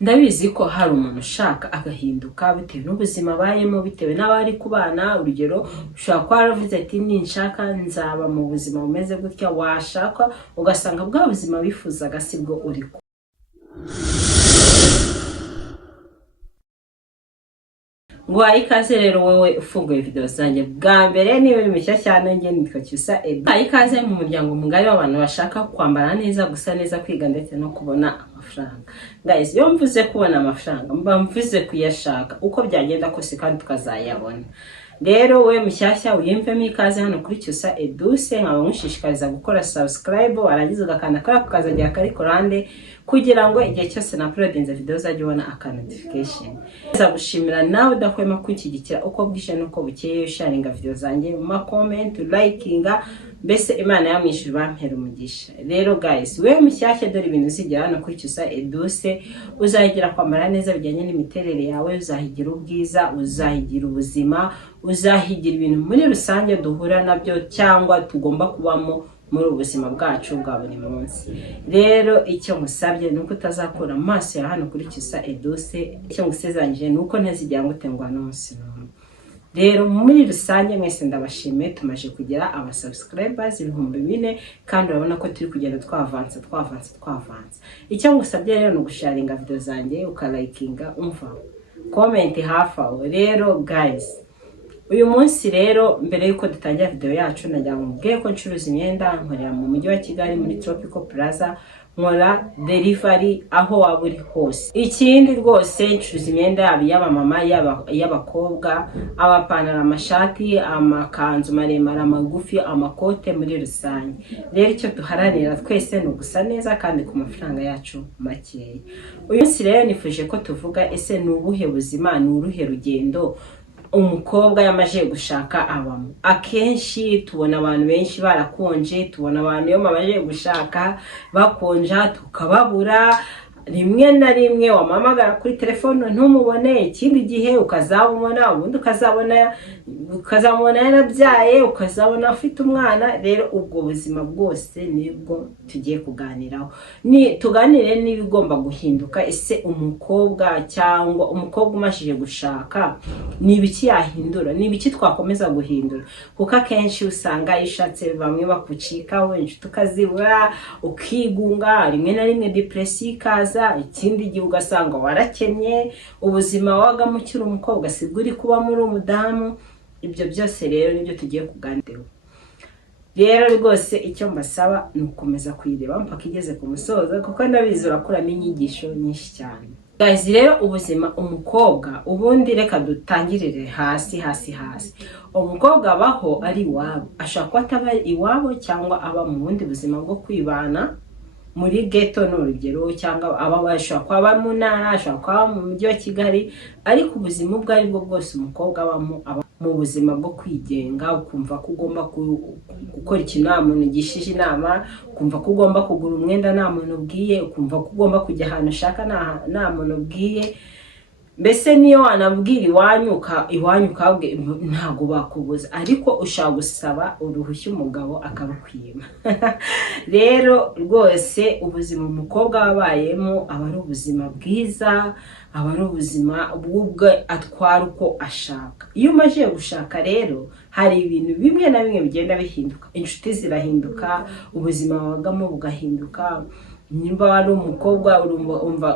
Ndabizi ko hari umuntu ushaka agahinduka bitewe n'ubuzima abayemo, bitewe n'abari kubana. Urugero, ushobora kuba waravuze ati ninshaka nzaba mu buzima bumeze gutya, washaka ugasanga bwa buzima wifuzaga sibwo uriko. Ngwaye ikaze rero wowe ufunguye video zanjye bwa mbere, niba uri mushya cyane nge nitwa Cyusa Edu. Ngwaye ikaze mu muryango mugari w'abantu bashaka kwambara neza, gusa neza, kwiga ndetse no kubona amafaranga. Guys, iyo mvuze kubona amafaranga mba mvuze kuyashaka uko byagenda kose kandi tukazayabona. Rero we mushyashya uyimvemo ikaze hano kuri Cyusa Edu, nkaba nkushishikariza gukora subscribe, warangiza ugakanda kazajya kari korande kugira ngo igihe cyose na uploadinze video uzajye ubona aka notification. Nza gushimira nawe udahwema kwishyigikira uko bwije nuko bukeye, sharinga video zanjye mu comment, likinga, mbese Imana yamwishyura bampera umugisha. Rero guys, we mushyashya dore ibintu uzigera hano kuri Cyusa Edu, uzahigira kwambara neza bijyanye n'imiterere yawe, uzahigira ubwiza, uzahigira ubuzima, uzahigira ibintu muri rusange duhura nabyo cyangwa tugomba kubamo muri ubuzima bwacu bwa buri munsi. Rero icyo musabye nuko utazakura amaso ya hano kuri Cyusa Edu, icyo ngusezeranyije nuko ntazijya ngutengwa n'umunsi n'umwe. Rero muri rusange mwese ndabashimiye, tumaje kugera aba subscribers 4,000 kandi urabona ko turi kugenda twavansa. Icyo ngusabye rero no gusharinga video zanjye, ukalikinga, umva comment hafi aho. Rero guys, uyu munsi rero mbere yuko dutangira video yacu najya mubwiye ko ncuruza imyenda, nkorera mu mujyi wa Kigali muri Tropical Plaza, nkora delivery aho waba uri hose. Ikindi rwose ncuruza imyenda y'aba mama, y'abakobwa, abapantaro, amashati, amakanzu maremare, amagufi, amakote muri rusange. Rero icyo duharanira twese ni ugusa neza kandi ku mafaranga yacu makeya. Uyu munsi rero nifuje ko tuvuga ese ni ubuhe buzima, ni uruhe rugendo umukobwa yamaje gushaka abamo. Akenshi tubona abantu benshi barakonje, tubona abantu iyo bamaje gushaka bakonja tukababura, rimwe na rimwe wamamagara kuri telefone ntumubone, ikindi gihe ukazabona, ubundi ukazabona yarabyaye, ukazabona afite umwana. Rero ubwo buzima bwose nibwo tugiye kuganiraho, tuganire n'ibigomba guhinduka. Ese umukobwa cyangwa umukobwa umashije gushaka ni ibiki yahindura, ni ibiki twakomeza guhindura? Kuko akenshi usanga ishatse bamwe bakucika, wenshi tukazibura, ukigunga, rimwe na rimwe depression ikaza, ikindi gihe ugasanga warakenye, ubuzima wagamo ukiri umukobwa sibwo uri kuba muri umudamu. Ibyo byose rero nibyo tugiye kuganiraho. Rero rwose icyo mbasaba ni ukomeza kuyireba mpaka igeze ku musozo, kuko ndabizi urakuramo inyigisho nyinshi cyane. Guys, rero ubuzima umukobwa, ubundi reka dutangirire hasi. Umukobwa abaho ari iwabo, ashobora kuba ataba iwabo cyangwa aba mu bundi buzima bwo kwibana muri ghetto n'urugero, cyangwa aba bashobora kuba mu ntara, ashobora kuba mu mujyi wa Kigali, ariko ubuzima ubwo ari bwo bwose umukobwa abamo aba mu buzima bwo kwigenga. Ukumva ko ugomba gukora ikintu nta muntu ugishije inama, ukumva ko ugomba kugura umwenda nta muntu ubwiye, ukumva ko ugomba kujya ahantu ushaka nta muntu ubwiye. Mbese niyo wanabwira iwanyu kabwe ntago bakubuza, ariko ushaka gusaba uruhushya umugabo akabukwima. Rero rwose ubuzima umukobwa wabayemo aba ari ubuzima bwiza, aba ari ubuzima bw'ubwo atwara uko ashaka. Iyo umaze gushaka rero hari ibintu bimwe na bimwe bigenda bihinduka, inshuti zirahinduka, ubuzima wagamo bugahinduka. Nimba wari umukobwa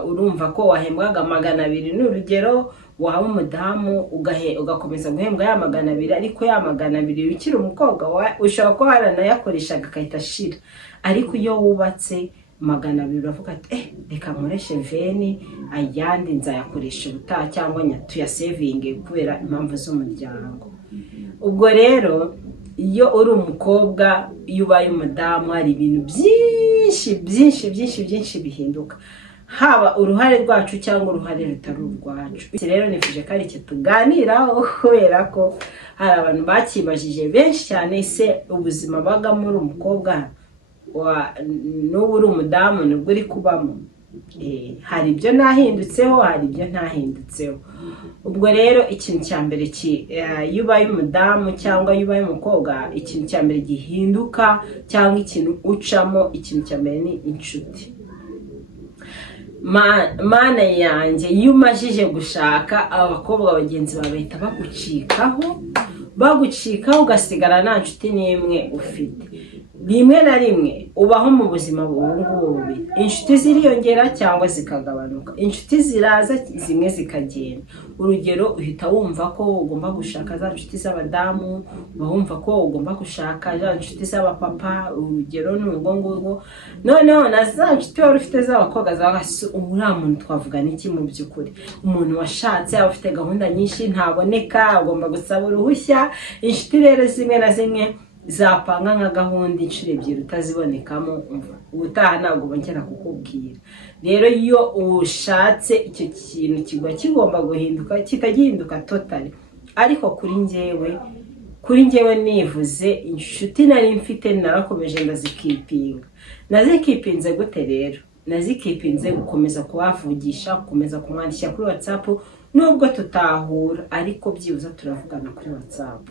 urumva ko wahembwaga 200 n'urugero, waba umudamu ugakomeza guhembwa ya 200, ariko ya 200 ukiri umukobwa ushobora ko waranayakoreshaga akahita ashira. Ariko iyo wubatse 200 uravuga ati reka nkoreshe veni, ayandi nzayakoresha ubutaha cyangwa tuyasevinge kubera impamvu z'umuryango. Ubwo rero iyo uri umukobwa, iyo ubaye umudamu, hari ibintu byinshi bihinduka, haba uruhare rwacu cyangwa uruhare rutari urwacu. Rero nifuje ko ari cyo tuganiraho, kubera ko hari abantu bakibajije benshi cyane, se ubuzima bagamo uri umukobwa n'ubu uri umudamu nibwo uri kubamo. Hari ibyo nahindutseho, hari ibyo ntahindutseho. Ubwo rero ikintu cya mbere iyo ubaye umudamu cyangwa iyo ubaye umukobwa, ikintu cya mbere gihinduka cyangwa ikintu ucamo, ikintu cya mbere ni inshuti. mana yanjye iyo umajije gushaka abakobwa bagenzi bawe bahita bagucikaho ugasigara nta nshuti n'imwe ufite. Rimwe na rimwe ubaho mu buzima bubi, inshuti ziriyongera cyangwa zikagabanuka, inshuti ziraza zimwe zikagenda. Urugero uhita wumva ko ugomba gushaka za nshuti z'abadamu, wumva ko ugomba gushaka za nshuti z'abapapa, urugero ni urwo ngurwo. Noneho na za nshuti wari ufite z'abakobwa uriya muntu twavuga n'iki mu by'ukuri? Umuntu washatse aba afite gahunda nyinshi ntaboneka, agomba gusaba uruhushya. Inshuti rero zimwe na zimwe zapanga nka gahunda inshuro ebyiri utazibonekamo, ubutaha ntabwo bongera kukubwira. Rero iyo ushatse icyo kintu kigwa kigomba guhinduka, kitagihinduka totally. Ariko kuri njyewe nivuze inshuti nari mfite narakomeje nazikipinze gute rero? Nazikipinze gukomeza kubavugisha, gukomeza kumwandikira kuri WhatsApp nubwo tutahura, ariko byibuza turavugana kuri WhatsApp.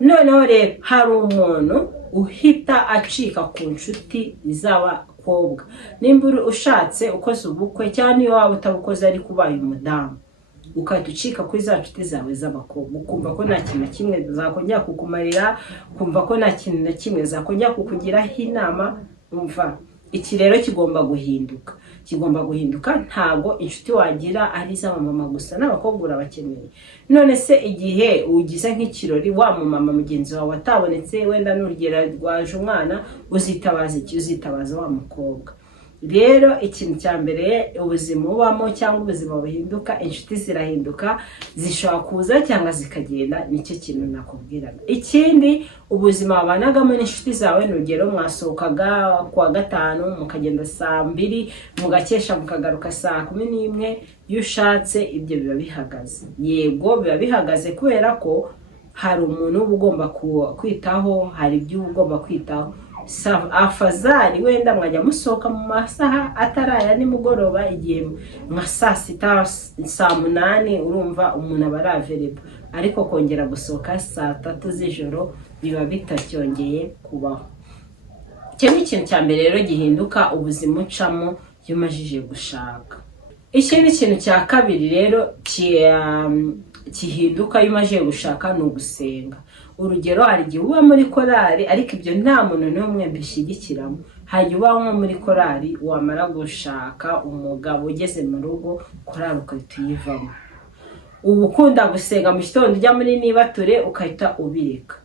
Noneho rero hari umuntu uhita acika ku nshuti z'abakobwa. Nimba ushatse ukoze ubukwe cyangwa niyo waba utabukoze ariko ubaye umudamu, ukahita ucika kuri za nshuti zawe z'abakobwa, ukumva ko nta kintu na kimwe zakongera kukumarira, ukumva ko nta kintu na kimwe zakongera kukugiraho inama. Umva, iki rero kigomba guhinduka. Ntago inshuti wagira ari iz'abamama gusa, n'abakobwa urabakeneye. None se igihe ugize nk'ikirori wa mumama mugenzi wawe watabonetse, wenda n'urugero rwaje umwana, uzitabaza wa mukobwa. Rero ikintu cya mbere, ubuzima ubamo cyangwa ubuzima buhinduka, inshuti zirahinduka, zishobora kuza cyangwa zikagenda, nicyo kintu nakubwiraga. Ikindi, ubuzima wabanagamo n'inshuti zawe, n'urugero mwasohokaga kuwa gatanu mukagenda saa 2 mugakesha mukagaruka saa 11, iyo ushatse ibyo biba bihagaze. Yego biba bihagaze kubera ko hari umuntu uba ugomba kwitaho, hari ibyo uba ugomba kwitaho. Afazari wenda mwajya musohoka mu masaha ataraya nimugoroba, igihe nka saa 6 saa 8, urumva umuntu aba ari available. Ariko kongera gusohoka saa 3 z'ijoro biba bitacyongeye kubaho. Icyo ni ikintu cya mbere rero gihinduka ubuzima ucamo iyo umajije gushaka. Ikindi kintu cya kabiri rero kihinduka iyo umajije gushaka ni ugusenga. Urugero hari igihe uba muri korari, ariko ibyo nta muntu n'umwe mbishyigikiramo. Hari uba nko muri korari, wamara gushaka umugabo ugeze mu rugo, korari ukahita uyivamo. Uba ukunda gusenga mu gitondo ujya muri nibature ukahita ubireka.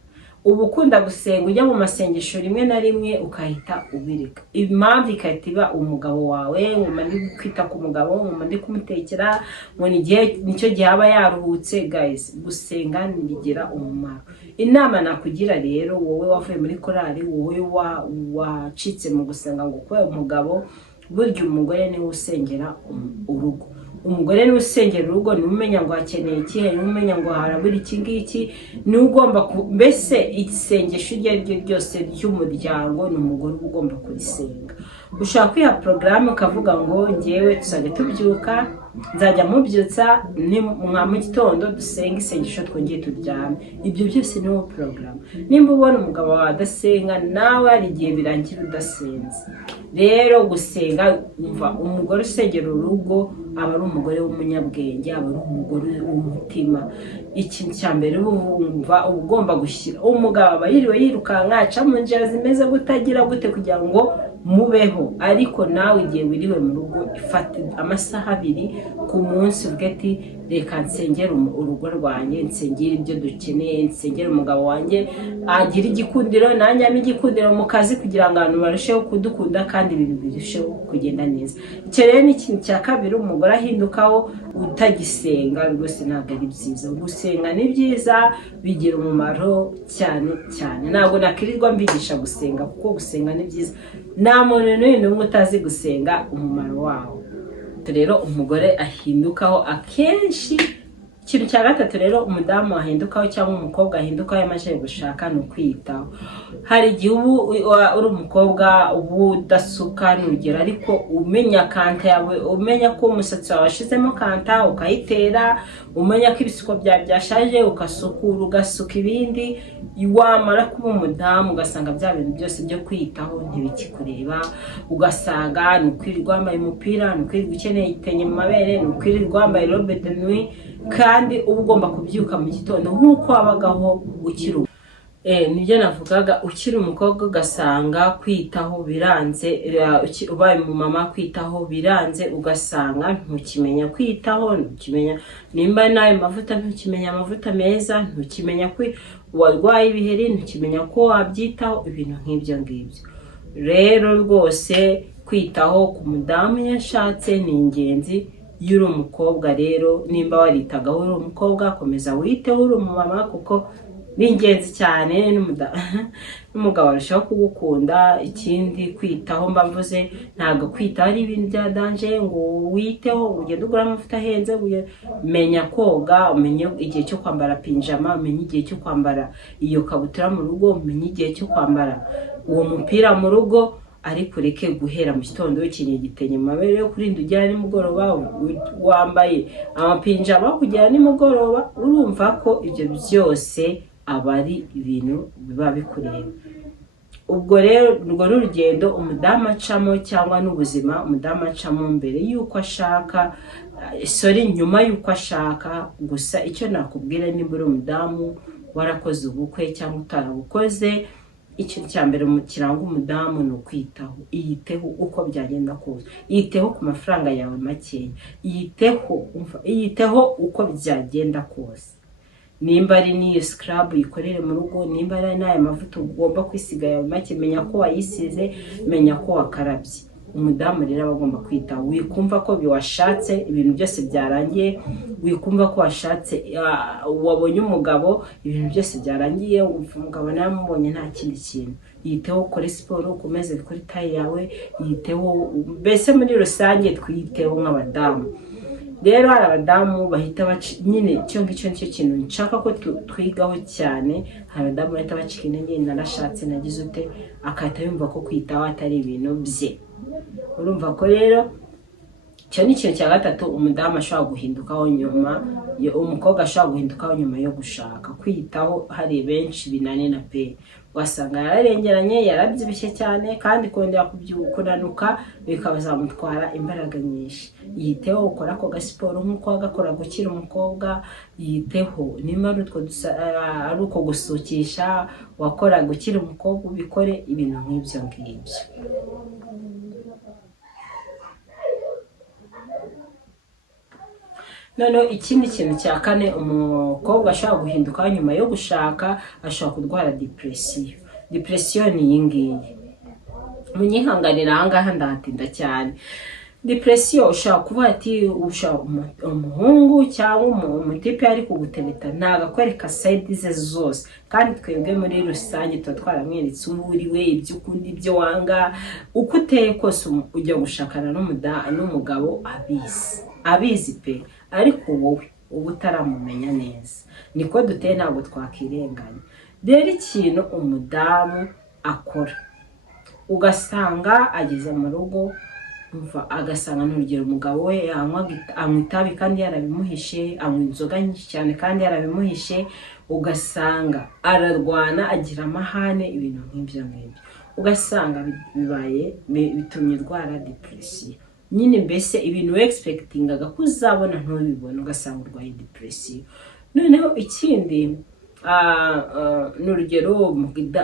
Uba ukunda gusenga ujya mu masengesho rimwe na rimwe ukahita ubireka. Impamvu ikahita iba umugabo wawe, nguma ndi kwita ku mugabo, nguma ndi kumutekera, ngo nicyo gihe aba yaruhutse. Guys, gusenga bigira umumaro. Inama nakugira rero, wowe wavuye muri korari, wowe wacitse mu gusenga ngo kuba umugabo, burya umugore niwe usengera urugo. Umugore niwe usengera urugo, niwe umenya ngo hakeneye ikihe, niwe umenya ngo harabura iki ngiki, niwe ugomba mbese isengesho iryo ari ryo ryose ry'umuryango ni umugore uba ugomba kurisenga. Ushaka kwiha porogaramu ukavuga ngo ngewe tuzajya tubyuka, nzajya mubyutsa mu gitondo dusenga isengesho twongeye turyame. Ibyo byose ni wowe porogaramu. Nimba ubona umugabo wawe adasenga, nawe hari igihe birangira udasenze. Rero gusenga, umva, umugore usengera urugo aba ari umugore w'umunyabwenge, aba ari umugore w'umutima. Ikintu cya mbere uba ugomba gushyira umugabo aba yiriwe yirukanka aca mu nzira zimeze gutagira gute kugira ngo mubeho. Ariko nawe igihe wiriwe mu rugo, ifata amasaha 2 ku munsi uvuga ati reka nsengere urugo rwanjye, nsengere ibyo dukeneye, nsengere umugabo wanjye agira igikundiro, nanjye ame igikundiro mu kazi, kugira ngo abantu barusheho kudukunda kandi ibintu birusheho kugenda neza. Icyo rero ni ikintu cya kabiri umugore ahindukaho. Utagisenga rwose ntabwo ari byiza. Gusenga ni byiza, bigira umumaro cyane cyane. Ntabwo nakirirwa mbigisha gusenga, kuko gusenga ni byiza. Nta muntu n'umwe utazi gusenga umumaro wawo. Rero umugore ahindukaho akenshi Ikintu cya gatatu rero umudamu ahindukaho cyangwa umukobwa ahindukaho yamaze gushaka ni ukwiyitaho. Hari igihe uri umukobwa ubu udasuka n'urugero, ariko umenya kanta yawe, umenya ko umusatsi wawe washizemo kanta ukayitera, umenya ko ibisuko byawe byashaje ukasukura, ugasuka ibindi. Wamara kuba umudamu ugasanga bya bintu byose byo kwiyitaho ntibikikureba, ugasanga ni ukwirirwa wambaye umupira, ni ukwirirwa ukeneye igitenge mu mabere, ni ukwirirwa wambaye robe de nuit, kandi uba ugomba kubyuka mu gitondo nk'uko wabagaho ukiri nibyo navugaga, ukiri umukobwa ugasanga kwitaho biranze, ubaye mu mama kwitaho biranze, ugasanga ntukimenya kwitaho, ntukimenya nimba nayo mavuta, ntukimenya amavuta meza, ntukimenya ko warwaye ibiheri, ntukimenya ko wabyitaho, ibintu nk'ibyo ngibyo. Rero rwose kwitaho ku mudamu yashatse ni ingenzi. Iyo uri umukobwa rero, nimba waritagaho uri umukobwa, komeza witeho uri umumama, kuko ni ingenzi cyane. N'umugabo arushaho kugukunda. Ikindi kwitaho mba mvuze, ntabwo kwitaho ari ibintu bya danje ngo witeho ugende ugura amavuta ahenze. Menya koga, umenye igihe cyo kwambara pinjama, umenye igihe cyo kwambara iyo kabutura mu rugo, umenye igihe cyo kwambara uwo mupira mu rugo, ariko ureke guhera mu gitondo ukenyeye igitenge mu mabere yo kurinda ugera nimugoroba wambaye amapinjama kugera nimugoroba. Urumva ko ibyo byose aba ari ibintu biba bikureba. Ubwo rero urwo rugendo umudamu acamo, cyangwa n'ubuzima umudamu acamo mbere yuko ashaka, nyuma yuko ashaka. Gusa icyo nakubwira, niba uri umudamu warakoze ubukwe cyangwa utarabukoze, ikintu cya mbere kiranga umudamu ni ukwitaho. Iyiteho uko byagenda kose, iyiteho ku mafaranga yawe makeya, iyiteho uko byagenda kose. Nimba ari n'iyo scrub uyikorere mu rugo, nimba ari n'aya mavuta ugomba kwisiga yawe make, menya ko wayisize, menya ko wakarabye. Umudamu rero aba agomba kwitaho. Wikumva ko biwashatse ibintu byose byarangiye, wikumva ko washatse wabonye umugabo ibintu byose byarangiye, umugabo nawe amubonye nta kindi kintu. Yiteho, ukore siporo, ukomeze kuri tayi yawe, yiteho. Mbese muri rusange twiteho nk'abadamu. Rero hari abadamu bahita nyine icyo ngicyo nicyo kintu nshaka ko twigaho cyane. Hari abadamu bahita bacika intege, narashatse nagize ute, akahita yumva ko kwitaho atari ibintu bye. Urumva ko rero icyo ni ikintu cya gatatu umudamu ashobora guhindukaho nyuma, umukobwa ashobora guhindukaho nyuma yo gushaka. Kwiyitaho hari benshi binanira pe, wasanga yararengeranye, yarabyibushye cyane, kandi kongera kunanuka bikazamutwara imbaraga nyinshi. Yiteho, ukora ako gasiporo nk'uko wagakora gukira umukobwa. Yiteho, nimba ari uko gusukisha wakora gukira umukobwa, ubikore. Ibintu nk'ibyo ngibyo. Noneho ikindi kintu cya kane umukobwa ashobora guhindukaho nyuma yo gushaka, ashobora kurwara depression. Depression ni iyi ngiyi, munyihanganira ahangaha ndahatinda cyane. Depression ushobora kuba ati umuhungu cyangwa umutipe ari kugutereta, ntago akwereka side ze zose, kandi twebwe muri rusange tuba twaramweretse uwo uriwe, ibyo ukunda, ibyo wanga, uko uteye kose. Ujya gushakana n'umugabo abizi pe, ariko wowe uba utaramumenya neza. Niko duteye, ntabwo twakirenganya. Rero ikintu umudamu akora, ugasanga ageze mu rugo, agasanga n'urugero umugabo we anywa itabi kandi yarabimuhishe, anywa inzoga nyinshi cyane kandi yarabimuhishe, ugasanga ararwana, agira amahane, ibintu nk'ibyo ngibyo. Ugasanga bitumye urwara depression. Nyine mbese ibintu expectingaga ko uzabona ntubibona, ugasanga urwaye depression. Noneho ikindi, n'urugero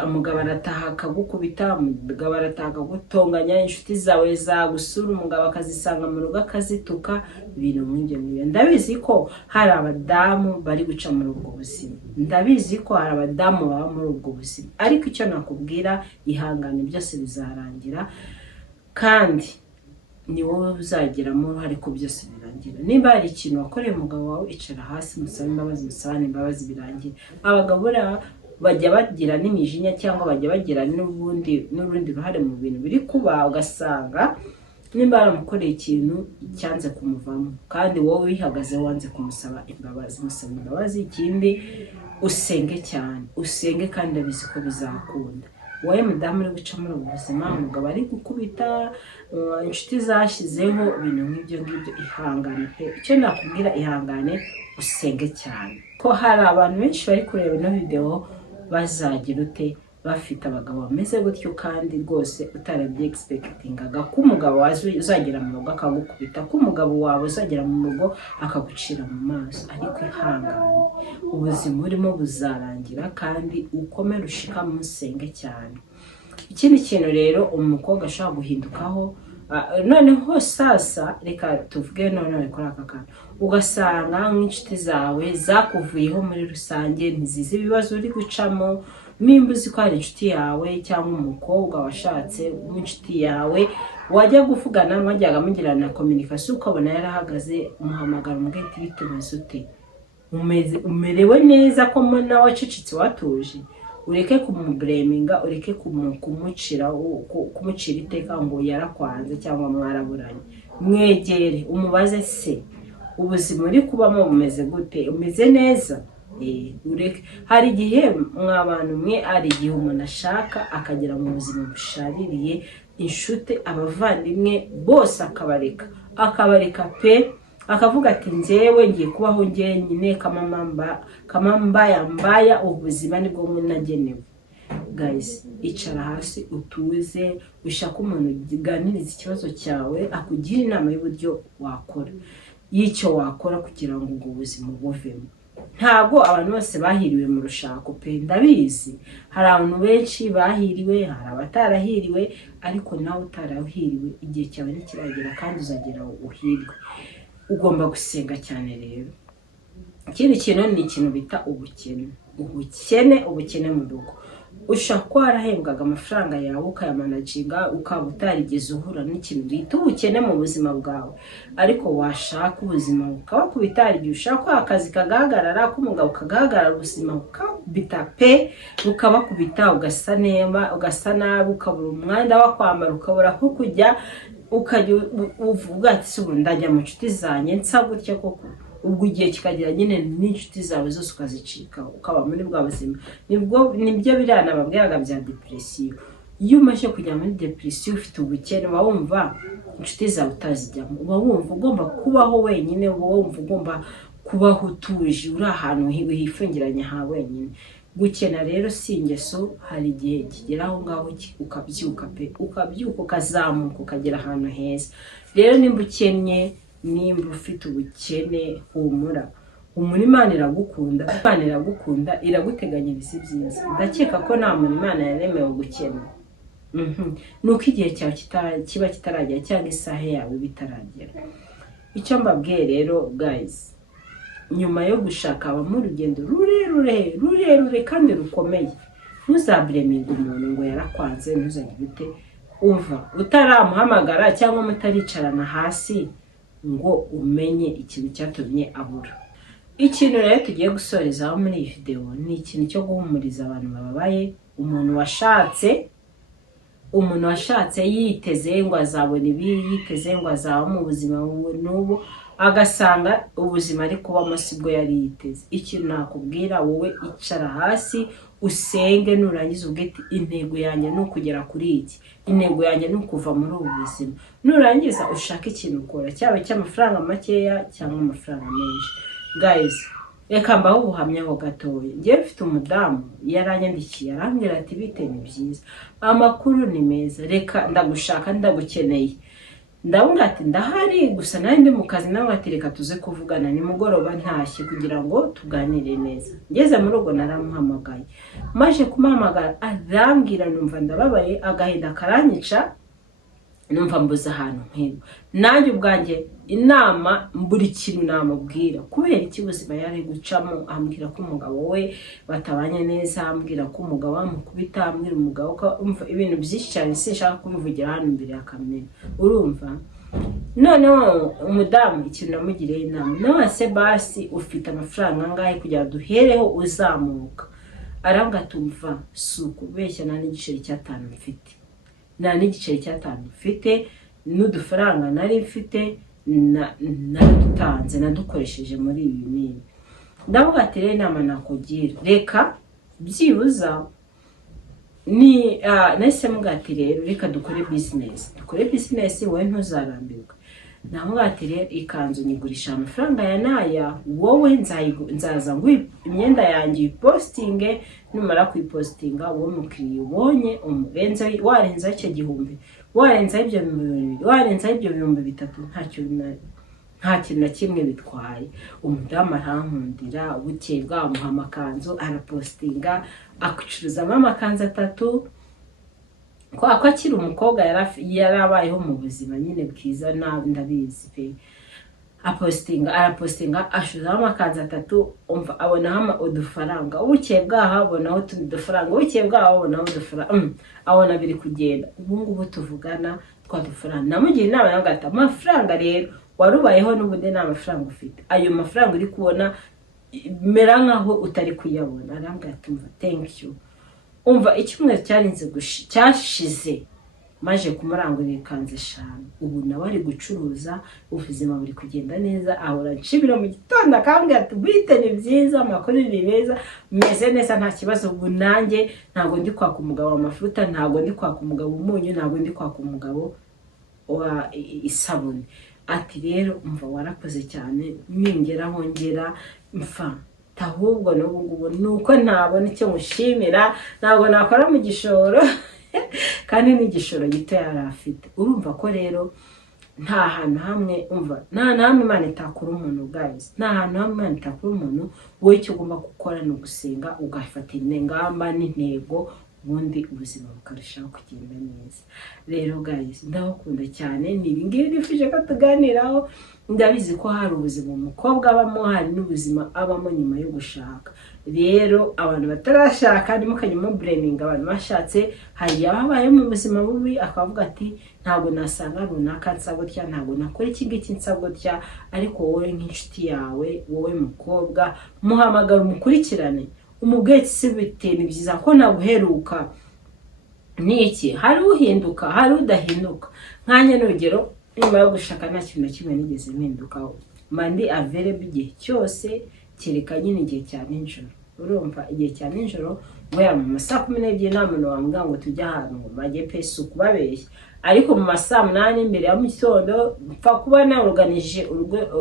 umugabo arataha akagukubita, umugabo arataha akagutonganya, inshuti zawe zagusura, umugabo akazisanga mu rugo akazituka, ibintu nk'ibyo ngibyo. Ndabizi ko hari abadamu bari guca muri ubwo buzima, ndabizi ko hari abadamu baba muri ubwo buzima, ariko icyo nakubwira, ihangane, byose bizarangira, kandi ni wowe uzageramo uruhare ko byose birangira. Niba hari ikintu wakoreye umugabo wawe, icara hasi, musabe imbabazi, musabane imbabazi, birangira. Abagabo bajya bagira n'imijinya, cyangwa bajya bagira n'urundi ruhare mu bintu biri kuba, ugasanga nimba aramukoreye ikintu cyanze kumuvamo kandi wowe wihagaze wanze kumusaba imbabazi, musaba imbabazi. Ikindi usenge cyane, usenge kandi abizi ko bizakunda. Wowe mudamu uri guca muri ubu buzima, umugabo ari gukubita, inshuti zashyizeho ibintu nk'ibyo ngibyo, ihangane pe. Icyo nakubwira, ihangane usenge cyane, ko hari abantu benshi bari kureba ino video bazagira ute bafite abagabo bameze gutyo, kandi rwose utarabye expectingaga ko umugabo wawe uzagera mu rugo akagukubita, ko umugabo wawe uzagera mu rugo akagucira mu maso. Ariko ihangane, ubuzima urimo buzarangira kandi ukomere ushikame musenge cyane. Ikindi kintu rero umukobwa ashobora guhindukaho, noneho sasa reka tuvuge none kuri aka kantu, ugasanga nk'inshuti zawe zakuvuyeho muri rusange, ntizizi ibibazo uri gucamo. Nimba uzi ko hari inshuti yawe cyangwa umukobwa washatse w'inshuti yawe, wajya guvugana mwajyaga mugirana communication ukabona yarahagaze, umuhamagara umubwira bitumaze ute, umerewe neza ko nawe wacicitse watuje, ureke kumublaminga, ureke kumucira iteka ngo yarakwanze cyangwa mwaraburanye. Mwegere umubaze se ubuzima uri kubamo bumeze gute, umeze neza? Ureke. Hari igihe mw'abantu mwe, ari igihe umuntu ashaka akagera mu buzima bushaririye, inshuti abavandimwe bose akabareka pe, akavuga ati njyewe ngiye kubaho njyenyine, kama mbaya ubuzima nibwo nagenewe. Guys, icara hasi utuze, ushaka umuntu uganiriza ikibazo cyawe, akugira inama y'uburyo wakora, y'icyo wakora kugira ngo ubwo buzima buvemo. Ntabwo abantu bose bahiriwe mu rushako pe, ndabizi hari abantu benshi bahiriwe, hari abatarahiriwe, ariko nawe utarahiriwe igihe cyawe nikiragera kandi uzagera uhirwe. Ugomba gusenga cyane rero. Ikindi kintu ni ikintu bita ubukene mu rugo. Ushaka ko warahembwaga amafaranga yawe ukayamanaginga, ukaba utarigeze uhura n'ikintu bita ubukene mu buzima bwawe, ariko washaka ubuzima bukaba kubitarigiye, ushaka akazi kagahagarara, k'umugabo kagahagarara, ubuzima bukabita pe, bukaba kubita, ugasa neba, ugasa nabi, ukabura umwenda wo kwambara, ukabura ko kujya, ukajya uvuga ati se ubu ndajya mu nshuti zanjye nsa gutya koko. Ubwo igihe kikagira nyine n'inshuti zawe zose ukazicika, ukaba muri bwa buzima. Nibyo birana babwiraga bya depression. Iyo umaze kujya muri depression ufite ubukene, uba wumva inshuti zawe utazijyamo, uba wumva ugomba kubaho wenyine, uba wumva ugomba kubaho utuje, uri ahantu hifungiranye ha wenyine. Gukena rero si ingeso, hari igihe kigera aho ngaho ukabyuka pe, ukabyuka ukazamuka ukagera ahantu heza. Rero nimba ukennye, nimba ufite ubukene, humura. Imana iragukunda, iraguteganyiriza ibyiza. Ndakeka ko nta muntu Imana yaremewe gukena. Nuko igihe cyawe kiba kitaragera cyangwa isaha yawe bitaragera. Icyo mbabwiye rero guys, nyuma yo gushaka aba mu rugendo rurerure kandi rukomeye, ntuzableminga umuntu ngo yarakwanze, ntuzagite umva utaramuhamagara cyangwa mutaricarana hasi ngo umenye ikintu cyatumye abura. Ikintu rero tugiye gusorezaho muri iyi video ni ikintu cyo guhumuriza abantu bababaye. Umuntu washatse yiteze ngo azabona ibi, yiteze ngo azaba mu buzima n'ubu, agasanga ubuzima ari kubamo sibwo yari yiteze. Ikintu nakubwira wowe, icara hasi usenge, nurangiza ubwite intego yanjye ni ukugera kuri iki, intego yanjye ni ukuva muri ubu buzima. Nurangiza ushaka ikintu ukora, cyaba cy'amafaranga makeya cyangwa amafaranga menshi. Guys, reka mbaho ubuhamya ho gatoya. Ngiye mfite umudamu yaranyandikiye arambwira ati bite ni byiza, amakuru ni meza, reka ndagushaka ndagukeneye. Ndabona ati ndahari, gusa nawe ndi mu kazi, nawe ati reka tuze kuvugana nimugoroba ntashye kugira ngo tuganire neza. Ngeze mu rugo naramuhamagaye, maje kumuhamagara arambwira numva ndababaye, agahinda karanyica, numva mbuza ahantu nk'ibo. Nanjye ubwanjye inama buri kintu namubwira, kubera iki ubuzima yari gucamo. Ambwira ko umugabo we batabanye neza, ambwira ko umugabo amukubita, ambwira umugabo ko umva ibintu byinshi cyane sinshaka kubivugira hano imbere ya kamera, urumva. Noneho umudamu ikintu namugiriye inama, nawe se basi ufite amafaranga angahe kugira duhereho uzamuka. Arambwira tumva suku beshya nta n'igiceri cy'atanu mfite, n'udufaranga nari mfite nadutanze nadukoresheje muri ibi binini. Ndavuga ati rero inama nakugira, reka byibuza ni nahise mvuga ati rero reka dukore business wowe ntuzarambirwa. Ndavuga ati rero ikanzu nyigurisha amafaranga ya naya, wowe nzaza ngo imyenda yanjye ipostinge, numara kuyipostinga wowe mukiriya ubonye warenza icyo gihumbi, warenza ibyo 3,000 nta kintu na kimwe bitwaye. Umudamu arankundira, bukeye bwamuha amakanzu arapostinga, akucuruzamo amakanzu 3. Ko akiri umukobwa yarabayeho mu buzima nyine bwiza, ndabizi pe. Arapostinga ashuza amakanzu 3, umva abonaho udufaranga, bukeye bwaho abonaho udufaranga, bukeye bwaho abonaho udufaranga, abona biri kugenda. Ubu ngubu tuvugana twa dufaranga. Namugira inama yo gata amafaranga rero warubayeho n'ubude nta mafaranga ufite, ayo mafaranga uri kubona mera nkaho utari kuyabona. Arambwira ati umva thank you. Umva icyumweru cyashize maje kumurangurira ikanzu 5, ubu nawe ari gucuruza, ubuzima buri kugenda neza. Ahora nshibira mu gitondo akambwira ati bite ni byiza, amakuru ni meza, meze neza nta kibazo. Ubu nanjye ntabwo ndi kwaka umugabo amafuta, ntabwo ndi kwaka umugabo umunyu, ntabwo ndi kwaka umugabo wa isabune. Ati rero umva warakoze cyane, ningeraho ngera mfa ahubwo n'ubu ngubu nuko ntabona icyo mushimira, ntabwo nakora mu gishoro kandi n'igishoro gito yari afite. Urumva ko rero nta hantu hamwe, umva nta namwe Imana itakura umuntu guys, nta hantu hamwe Imana itakura umuntu. Wowe icyo ugomba gukora ni ugusenga, ugafata ingamba n'intego, ubundi ubuzima bukarushaho kugenda neza. Rero guys ndabakunda cyane, ni ibingibi nifuje ko tuganiraho. Ndabizi ko hari ubuzima umukobwa abamo, hari n'ubuzima abamo nyuma yo gushaka. Rero abantu batarashaka nimukanyemo branding, abantu bashatse hari yababaye mu buzima bubi akavuga ati ntabwo nasanga runaka nsabotya, ntabwo nakora iki ngiki nsabotya. Ariko wowe nk'inshuti yawe, wowe mukobwa, muhamagara umukurikirane, umubwire si bite ni byiza ko naguheruka niki, hari uhinduka hari udahinduka. Nkanye n'urugero nyuma yo gushaka nta kintu na kimwe nigeze mpindukaho, mandi available igihe cyose, kereka nyine igihe cya nijoro. Urumva igihe cya nijoro wera mu masaha 12 nta muntu wambwira ngo tujya ahantu ngo bajye pesu kubabeshya. Ariko mu masaha 8 imbere ya mu gitondo mpfa kuba naruganije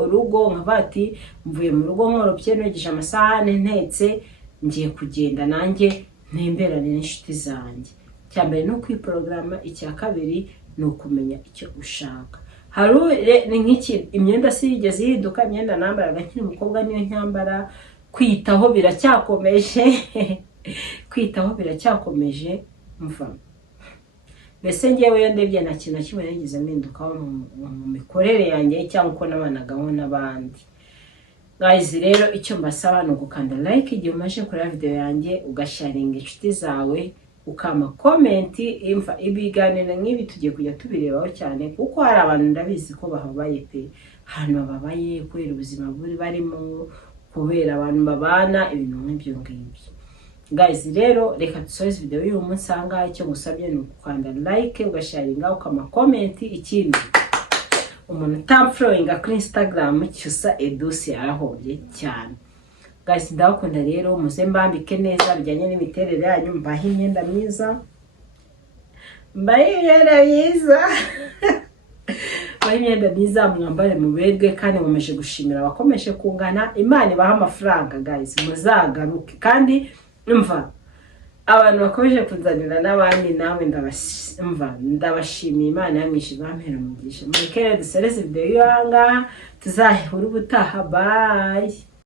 urugo, nkabati mvuye mu rugo nkoropye nogeje amasaha ntetse, ngiye kugenda nanjye ntemberane n'inshuti zanjye. Cyambere no kwiprograma, icya kabiri ni ukumenya icyo ushaka. Hari nk'iki imyenda sigeze yiduka, imyenda nambaraga nkiri umukobwa niyo nyambara. Kwitaho biracyakomeje mva. Mbese ngewe ndebye nta kintu kimwe nigeze mpindukaho mu mikorere yanjye cyangwa uko nabanagaho n'abandi. Guys rero icyo mbasaba ni ugukanda like igihe umaze kureba video yanjye, ugasharinga inshuti zawe, ukama comment. Imva ibiganiro nk'ibi tugiye kujya tubirebaho cyane, kuko hari abantu ndabizi ko bahabaye pe, hano babaye kubera ubuzima buri barimo, kubera abantu babana ibintu nk'ibyo ngibyo. Guys rero reka dusoze video y'uyu munsi. Ahangaha icyo ngusabye ni ugukanda like, ugasharinga, ukama comment. Ikindi umuntu utamfollowinga kuri Instagram Cyusa Edouce arahombye cyane. Guys ndabakunda rero, muze mbambike neza bijyanye n'imiterere yanyu, mbahe imyenda myiza, imyenda myiza mwambare muberwe, kandi mumeje gushimira abakomeje kungana. Imana ibaha amafaranga guys, muzagaruke. Kandi umva abantu bakomeje kunzanira n'abandi, nawe ndabashimiye. Imana yamwishe bampera umugisha. Mureke dusereze video y'ahangaha, tuzahura ubutaha. Bye.